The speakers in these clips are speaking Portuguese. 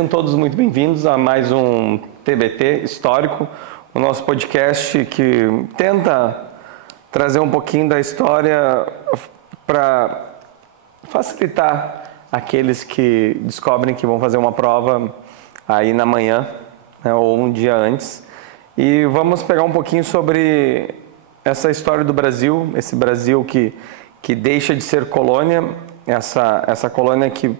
Sejam todos muito bem-vindos a mais um TBT Histórico, o nosso podcast que tenta trazer um pouquinho da história para facilitar aqueles que descobrem que vão fazer uma prova aí na manhã, né, ou um dia antes. E vamos pegar um pouquinho sobre essa história do Brasil, esse Brasil que deixa de ser colônia, essa colônia que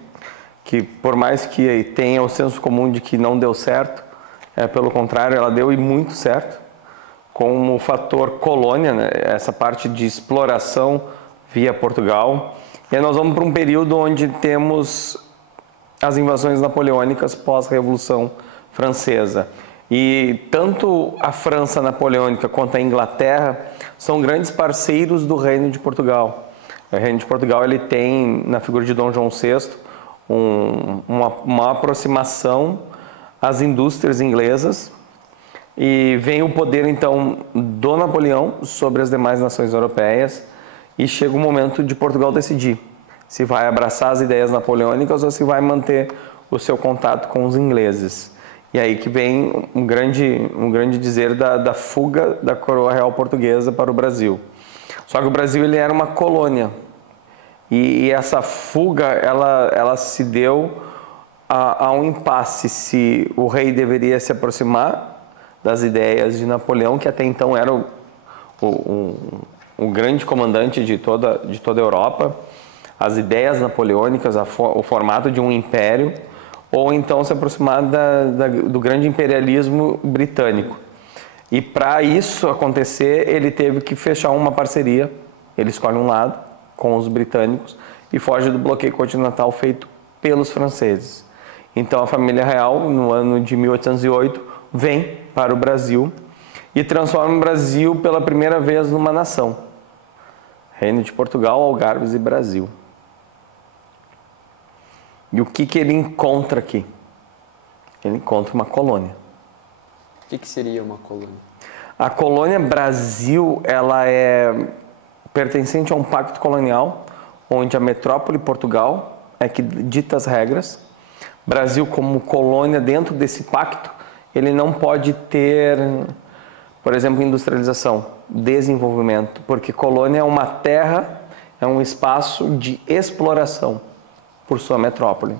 por mais que tenha o senso comum de que não deu certo, pelo contrário, ela deu e muito certo, como fator colônia, né, essa parte de exploração via Portugal. E aí nós vamos para um período onde temos as invasões napoleônicas pós-Revolução Francesa. E tanto a França napoleônica quanto a Inglaterra são grandes parceiros do Reino de Portugal. O Reino de Portugal ele tem, na figura de Dom João VI, uma aproximação às indústrias inglesas, e vem o poder então do Napoleão sobre as demais nações europeias, e chega o momento de Portugal decidir se vai abraçar as ideias napoleônicas ou se vai manter o seu contato com os ingleses. E aí que vem um grande dizer da fuga da coroa real portuguesa para o Brasil. Só que o Brasil ele era uma colônia. E essa fuga, ela se deu a um impasse se o rei deveria se aproximar das ideias de Napoleão, que até então era o grande comandante de toda a Europa, as ideias napoleônicas, o formato de um império, ou então se aproximar do grande imperialismo britânico. E para isso acontecer, ele teve que fechar uma parceria, ele escolhe um lado, com os britânicos, e foge do bloqueio continental feito pelos franceses. Então a família real, no ano de 1808, vem para o Brasil e transforma o Brasil pela primeira vez numa nação. Reino de Portugal, Algarves e Brasil. E o que ele encontra aqui? Ele encontra uma colônia. O que seria uma colônia? A colônia Brasil, ela é pertencente a um pacto colonial, onde a metrópole Portugal é que dita as regras. Brasil, como colônia dentro desse pacto, ele não pode ter, por exemplo, industrialização, desenvolvimento, porque colônia é uma terra, é um espaço de exploração por sua metrópole.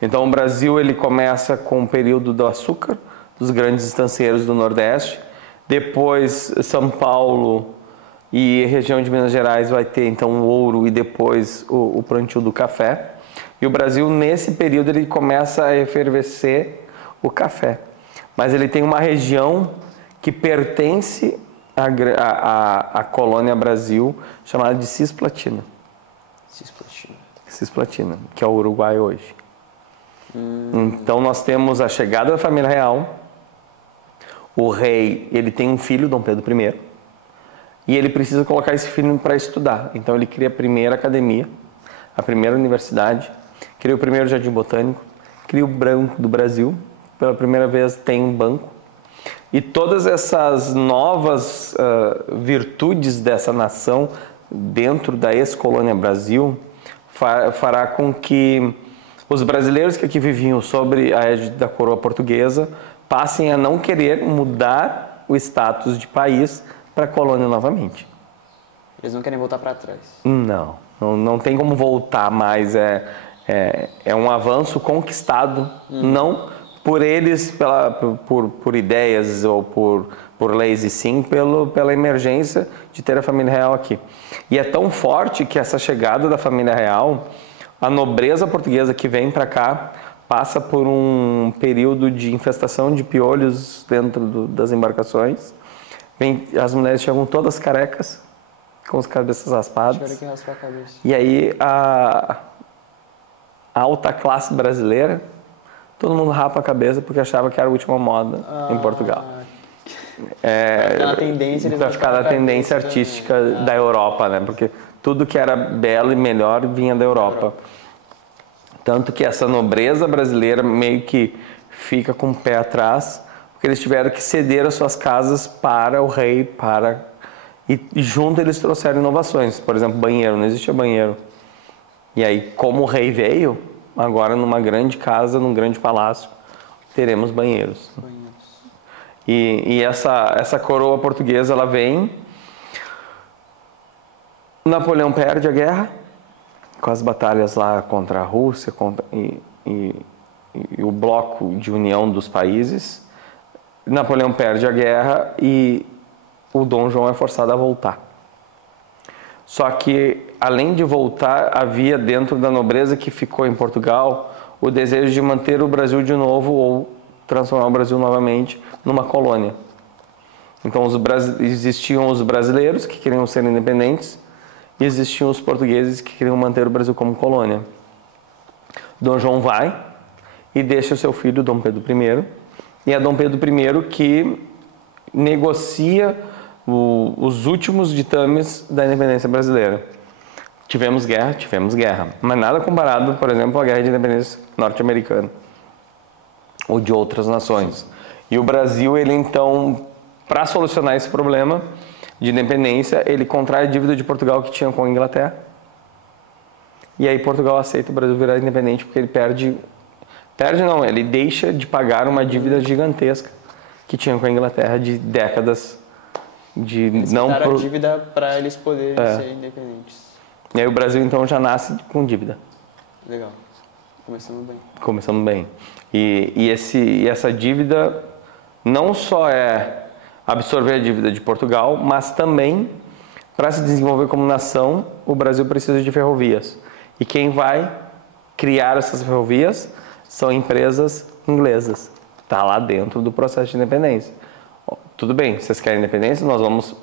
Então o Brasil ele começa com o período do açúcar, dos grandes estancieiros do Nordeste, depois São Paulo e região de Minas Gerais vai ter então o ouro e depois o plantio do café. E o Brasil nesse período ele começa a efervescer o café. Mas ele tem uma região que pertence à colônia Brasil, chamada de Cisplatina. Cisplatina, que é o Uruguai hoje. Então nós temos a chegada da família real, o rei ele tem um filho, Dom Pedro I, e ele precisa colocar esse filho para estudar. Então ele cria a primeira academia, a primeira universidade, cria o primeiro jardim botânico, cria o Banco do Brasil, pela primeira vez tem um banco. E todas essas novas virtudes dessa nação dentro da ex-colônia Brasil fará com que os brasileiros que aqui viviam sobre a égide da coroa portuguesa passem a não querer mudar o status de país para a colônia novamente. Eles não querem voltar para trás? Não tem como voltar mais. É um avanço conquistado, não por eles, por ideias ou por leis, e sim pela emergência de ter a família real aqui. E é tão forte que essa chegada da família real, a nobreza portuguesa que vem para cá, passa por um período de infestação de piolhos dentro das embarcações. As mulheres chegam todas carecas, com as cabeças raspadas. Tiveram que raspar a cabeça. E aí a alta classe brasileira, todo mundo rapa a cabeça porque achava que era a última moda em Portugal. Para ficar na tendência artística da Europa, né? Porque tudo que era belo e melhor vinha da Europa. Tanto que essa nobreza brasileira meio que fica com o pé atrás, porque eles tiveram que ceder as suas casas para o rei, e junto eles trouxeram inovações. Por exemplo, banheiro, não existia banheiro. E aí, como o rei veio, agora numa grande casa, num grande palácio, teremos banheiros. E essa coroa portuguesa, ela vem, Napoleão perde a guerra, com as batalhas lá contra a Rússia e o bloco de união dos países. Napoleão perde a guerra e o Dom João é forçado a voltar. Só que, além de voltar, havia dentro da nobreza que ficou em Portugal o desejo de manter o Brasil de novo ou transformar o Brasil novamente numa colônia. Então existiam os brasileiros que queriam ser independentes e existiam os portugueses que queriam manter o Brasil como colônia. Dom João vai e deixa o seu filho, Dom Pedro I, e é Dom Pedro I que negocia os últimos ditames da independência brasileira. Tivemos guerra, mas nada comparado, por exemplo, à guerra de independência norte-americana ou de outras nações. E o Brasil, ele então, para solucionar esse problema de independência, ele contrai a dívida de Portugal que tinha com a Inglaterra. E aí Portugal aceita o Brasil virar independente porque ele ele deixa de pagar uma dívida gigantesca que tinha com a Inglaterra de décadas de não a dívida para eles poderem ser independentes. E aí o Brasil então já nasce com dívida. Legal. Começamos bem. E essa dívida não só é absorver a dívida de Portugal, mas também, para se desenvolver como nação, o Brasil precisa de ferrovias. E quem vai criar essas ferrovias são empresas inglesas. Está lá dentro do processo de independência. Tudo bem, vocês querem independência? Nós vamos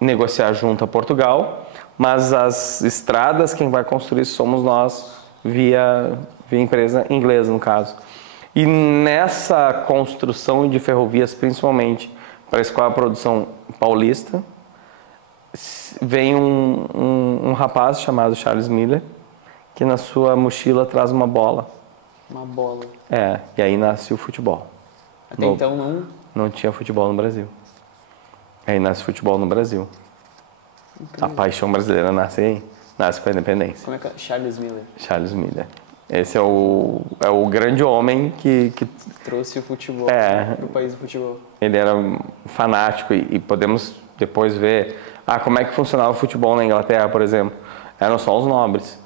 negociar junto a Portugal, mas as estradas, quem vai construir somos nós, via empresa inglesa, no caso. E nessa construção de ferrovias, principalmente para a escola de produção paulista, vem um rapaz chamado Charles Miller, que na sua mochila traz uma bola. Uma bola. E aí nasce o futebol. Até então não tinha futebol no Brasil. Aí nasce futebol no Brasil. Incrível. A paixão brasileira nasce aí, nasce com a independência. Como é que é? Charles Miller. Charles Miller. Esse é o grande homem que trouxe o futebol para o país do futebol. Ele era fanático e podemos depois ver como é que funcionava o futebol na Inglaterra, por exemplo. Eram só os nobres.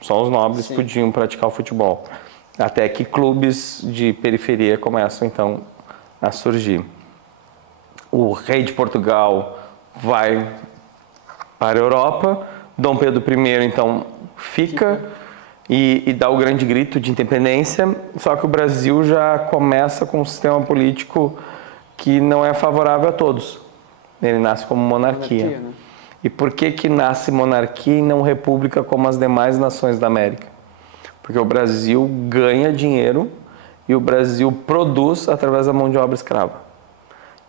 Só os nobres podiam praticar o futebol. Até que clubes de periferia começam então a surgir. O rei de Portugal vai para a Europa, Dom Pedro I então fica e dá o grande grito de independência, só que o Brasil já começa com um sistema político que não é favorável a todos. Ele nasce como monarquia. Né? E por que nasce monarquia e não república como as demais nações da América? Porque o Brasil ganha dinheiro e o Brasil produz através da mão de obra escrava.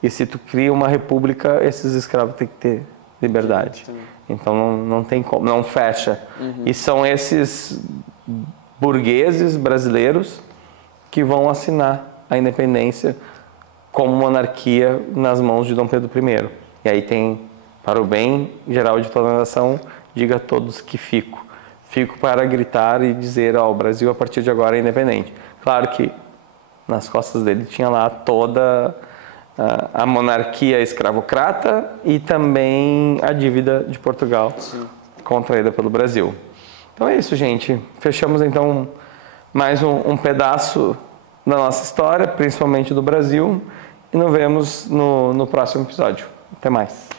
E se tu cria uma república, esses escravos têm que ter liberdade. Então não tem como, não fecha. E são esses burgueses brasileiros que vão assinar a independência como monarquia nas mãos de Dom Pedro I. E aí tem, para o bem geral de toda a nação, diga a todos que fico. Fico para gritar e dizer, o Brasil a partir de agora é independente. Claro que nas costas dele tinha lá toda a monarquia escravocrata e também a dívida de Portugal contraída pelo Brasil. Então é isso, gente. Fechamos então mais um pedaço da nossa história, principalmente do Brasil, e nos vemos no próximo episódio. Até mais.